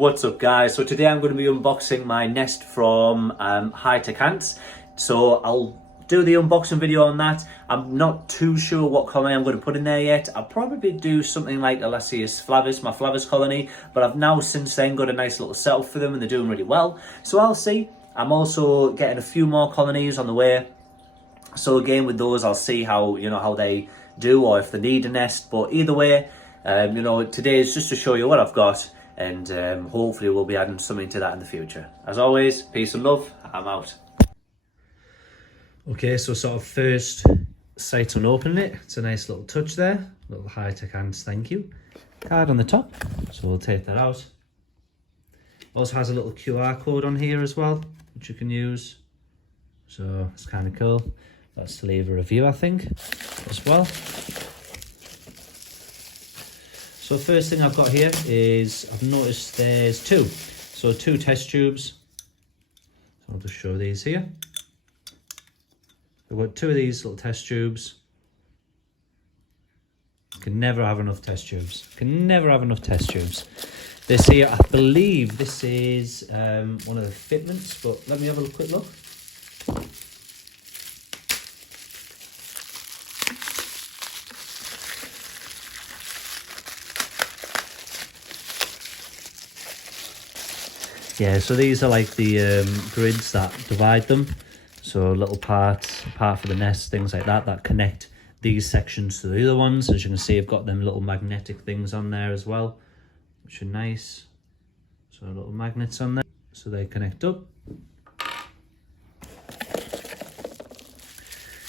What's up guys? So today I'm going to be unboxing my nest from High-Tech Ants. So I'll do the unboxing video on that. I'm not too sure what colony I'm going to put in there yet. I'll probably do something like Elaceus flavus, my flavus colony, but I've now since then got a nice little setup for them and they're doing really well. So I'll see. I'm also getting a few more colonies on the way. So again with those I'll see how, how they do or if they need a nest, but either way, today is just to show you what I've got, and hopefully we'll be adding something to that in the future. As always, peace and love. I'm out. Okay, so sort of first sight on opening it, it's a nice little touch there, little High-Tech Ants thank you card on the top, so we'll take that out. Also has a little QR code on here as well, which you can use, so it's kind of cool. That's to leave a review, I think, as well. So first thing I've got here is, I've noticed there's two test tubes. So I'll just show these here. I've got two of these little test tubes. Can never have enough test tubes. Can never have enough test tubes. This here, I believe this is one of the fitments, but let me have a quick look. Yeah, so these are like the grids that divide them. So little parts, part for the nest, things like that, that connect these sections to the other ones. As you can see, I've got them little magnetic things on there as well, which are nice. So little magnets on there, so they connect up.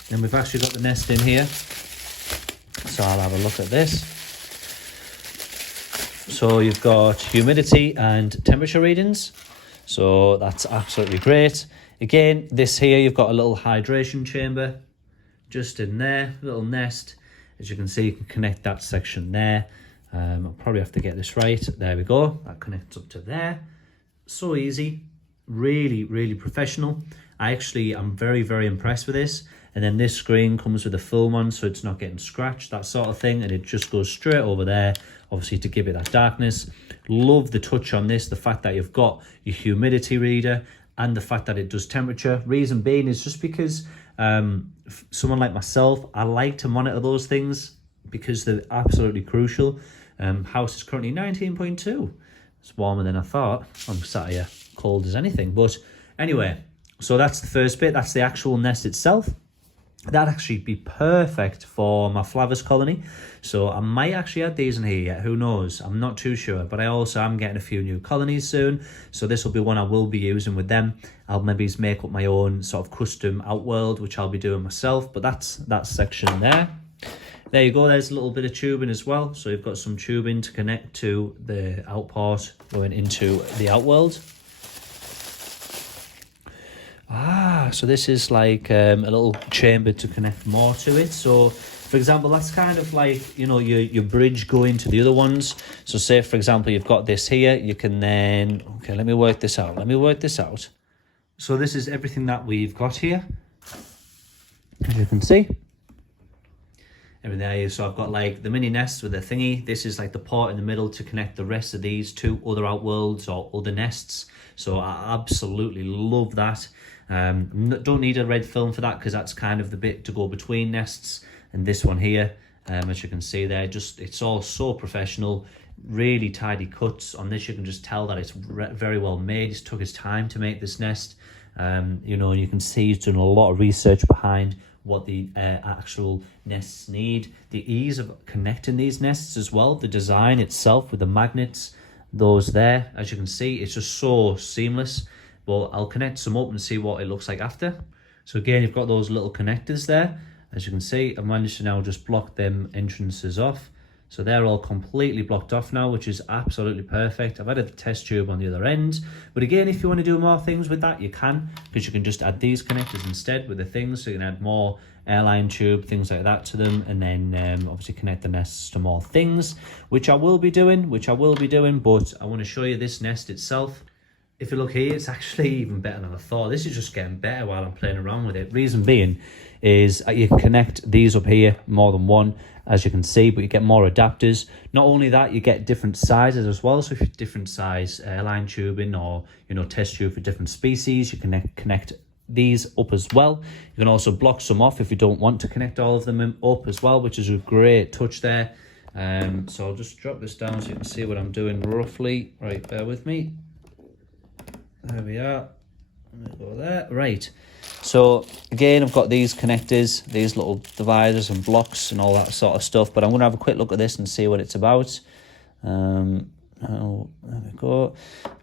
Then we've actually got the nest in here. So I'll have a look at this. So you've got humidity and temperature readings, so that's absolutely great. Again, this here, you've got a little hydration chamber just in there, little nest. As you can see, you can connect that section there. I'll probably have to get this right. There we go, that connects up to there. So easy, really, really professional. I'm very, very impressed with this. And then this screen comes with a film on, so it's not getting scratched, that sort of thing, and it just goes straight over there, obviously to give it that darkness. Love the touch on this, the fact that you've got your humidity reader and the fact that it does temperature. Reason being is just because someone like myself, I like to monitor those things because they're absolutely crucial. House is currently 19.2. It's warmer than I thought. I'm sat here cold as anything, but anyway, so that's the first bit. That's the actual nest itself. That'd actually be perfect for my flavus colony. So I might actually add these in here yet, who knows? I'm not too sure, but I also am getting a few new colonies soon. So this will be one I will be using with them. I'll maybe make up my own sort of custom outworld, which I'll be doing myself, but that's that section there. There you go, there's a little bit of tubing as well. So you've got some tubing to connect to the outport going into the outworld. So this is like a little chamber to connect more to it. So for example, that's kind of like, your bridge going to the other ones. So say for example, you've got this here, you can then, okay, let me work this out. So this is everything that we've got here. As you can see. Everything there. So I've got like the mini nest with the thingy. This is like the port in the middle to connect the rest of these to other outworlds or other nests. So I absolutely love that. Don't need a red film for that because that's kind of the bit to go between nests. And this one here, as you can see there, it's all so professional, really tidy cuts. On this you can just tell that it's very well made. He's took his time to make this nest. You can see he's done a lot of research behind what the actual nests need. The ease of connecting these nests as well, the design itself with the magnets, those there, as you can see, it's just so seamless. But I'll connect some up and see what it looks like after. So again, you've got those little connectors there. As you can see, I've managed to now just block them entrances off. So they're all completely blocked off now, which is absolutely perfect. I've added the test tube on the other end. But again, if you want to do more things with that, you can, because you can just add these connectors instead with the things. So you can add more airline tube, things like that to them, and then obviously connect the nests to more things, which I will be doing, but I want to show you this nest itself. if you look here, it's actually even better than I thought. This is just getting better while I'm playing around with it. Reason being is you can connect these up here, more than one, as you can see, but you get more adapters. Not only that, you get different sizes as well. So if you're different size airline tubing, or, you know, test tube for different species, you can connect these up as well. You can also block some off if you don't want to connect all of them up as well, which is a great touch there. So I'll just drop this down so you can see what I'm doing roughly. Right, bear with me. There we are. Let me go there. Right. So again, I've got these connectors, these little dividers and blocks and all that sort of stuff. But I'm going to have a quick look at this and see what it's about. Oh, there we go.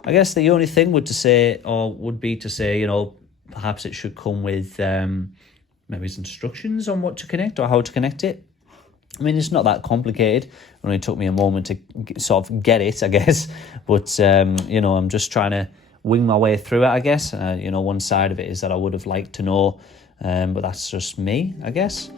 I guess the only thing would be to say, you know, perhaps it should come with maybe some instructions on what to connect or how to connect it. I mean, it's not that complicated. It only took me a moment to sort of get it, I guess. But, you know, I'm just trying to wing my way through it, I guess. You know, one side of it is that I would have liked to know, but that's just me, I guess.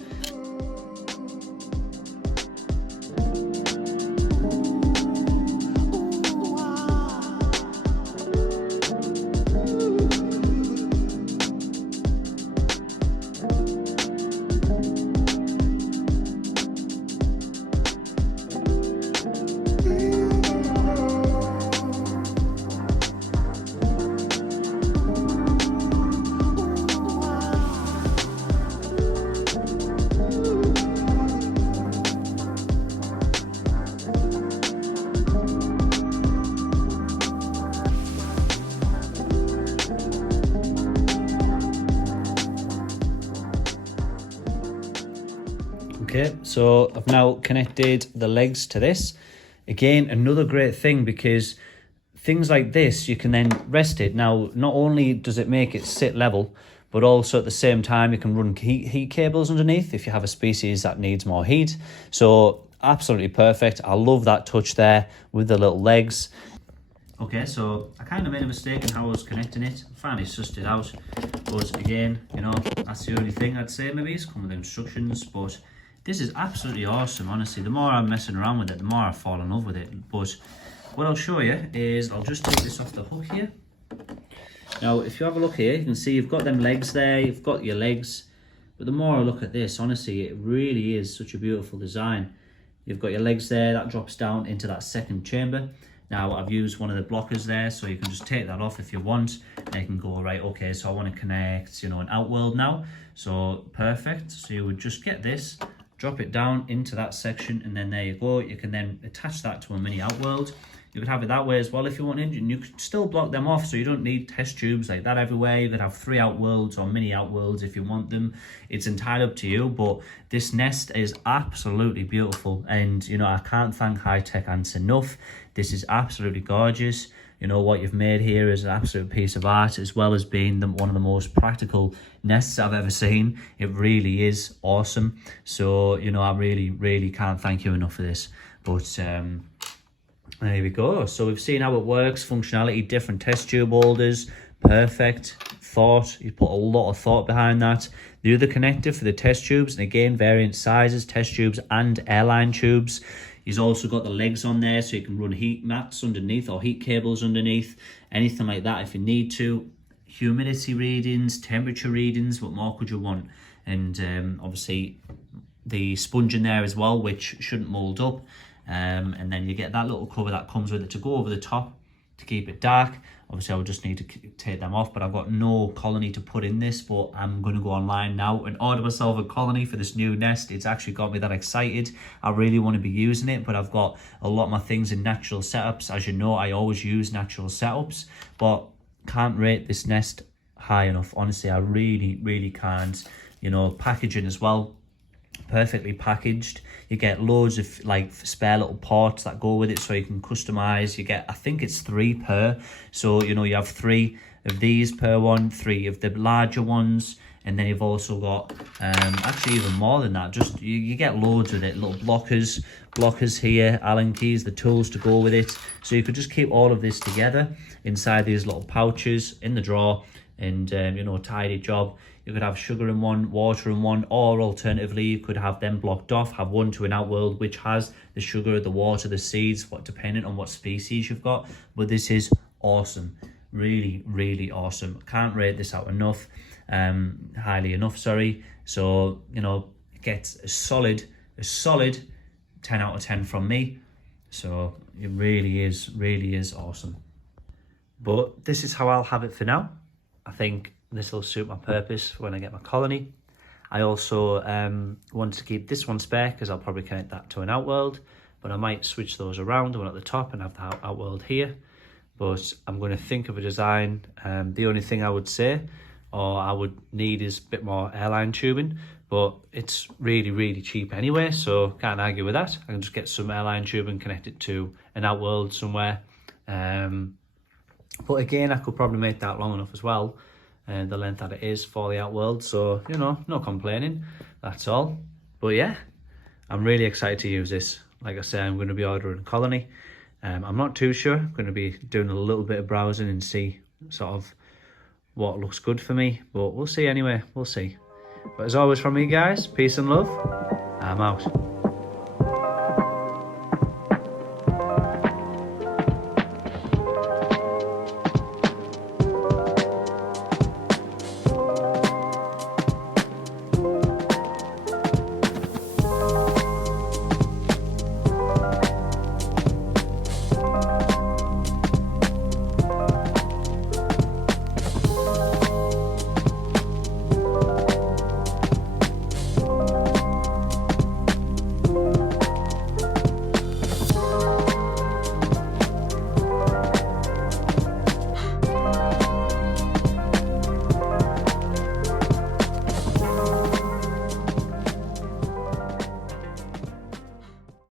Okay, so I've now connected the legs to this. Again, another great thing, because things like this, you can then rest it. Now, not only does it make it sit level, but also at the same time, you can run heat cables underneath if you have a species that needs more heat. So absolutely perfect. I love that touch there with the little legs. Okay, so I kind of made a mistake in how I was connecting it. I finally sussed it out. But again, you know, that's the only thing I'd say maybe is come with instructions. But this is absolutely awesome, honestly. The more I'm messing around with it, the more I fall in love with it. But what I'll show you is, I'll just take this off the hook here. Now, if you have a look here, you can see you've got them legs there, you've got your legs. But the more I look at this, honestly, it really is such a beautiful design. You've got your legs there, that drops down into that second chamber. Now, I've used one of the blockers there, so you can just take that off if you want. And you can go, right, okay, so I want to connect, you know, an outworld now. So, perfect. So you would just get this, drop it down into that section, and then there you go. You can then attach that to a mini outworld. You could have it that way as well if you wanted, and you could still block them off, so you don't need test tubes like that everywhere. You could have 3 outworlds or mini outworlds if you want them. It's entirely up to you, but this nest is absolutely beautiful, and you know, I can't thank High-Tech Ants enough. This is absolutely gorgeous. You know, what you've made here is an absolute piece of art, as well as being one of the most practical nests I've ever seen. It really is awesome. So, you know, I really can't thank you enough for this. But there we go. So we've seen how it works, functionality, different test tube holders, perfect. Thought, you put a lot of thought behind that. The other connector for the test tubes, and again, variant sizes, test tubes and airline tubes. He's also got the legs on there, so you can run heat mats underneath or heat cables underneath, anything like that if you need to. Humidity readings, temperature readings, what more could you want? And obviously the sponge in there as well, which shouldn't mold up. And then you get that little cover that comes with it to go over the top to keep it dark. Obviously I would just need to take them off, but I've got no colony to put in this, but I'm going to go online now and order myself a colony for this new nest. It's actually got me that excited. I really want to be using it, but I've got a lot of my things in natural setups. As you know, I always use natural setups, but can't rate this nest high enough. Honestly, I really can't. You know, packaging as well, perfectly packaged. You get loads of like spare little ports that go with it, so you can customize. You get, I think it's 3 per, so you know, you have 3 of these per one, 3 of the larger ones, and then you've also got actually even more than that. Just you get loads with it, little blockers here, Allen keys, the tools to go with it. So you could just keep all of this together inside these little pouches in the drawer, and you know, tidy job. You could have sugar in one, water in one, or alternatively, you could have them blocked off, have one to an outworld which has the sugar, the water, the seeds, depending on what species you've got. But this is awesome. Really, really awesome. Can't rate this out enough, highly enough, sorry. So, you know, it gets a solid 10 out of 10 from me. So it really is awesome. But this is how I'll have it for now. I think this will suit my purpose for when I get my colony. I also want to keep this one spare because I'll probably connect that to an outworld, but I might switch those around, one at the top and have the outworld here. But I'm going to think of a design. The only thing I would say, or I would need, is a bit more airline tubing, but it's really, really cheap anyway, so can't argue with that. I can just get some airline tubing, connect it to an outworld somewhere. But again, I could probably make that long enough as well, the length that it is for the outworld. So, you know, no complaining, that's all. But yeah, I'm really excited to use this. Like I say, I'm going to be ordering a colony. I'm not too sure. I'm going to be doing a little bit of browsing and see sort of what looks good for me. But we'll see anyway, we'll see. But as always from me guys, peace and love. I'm out.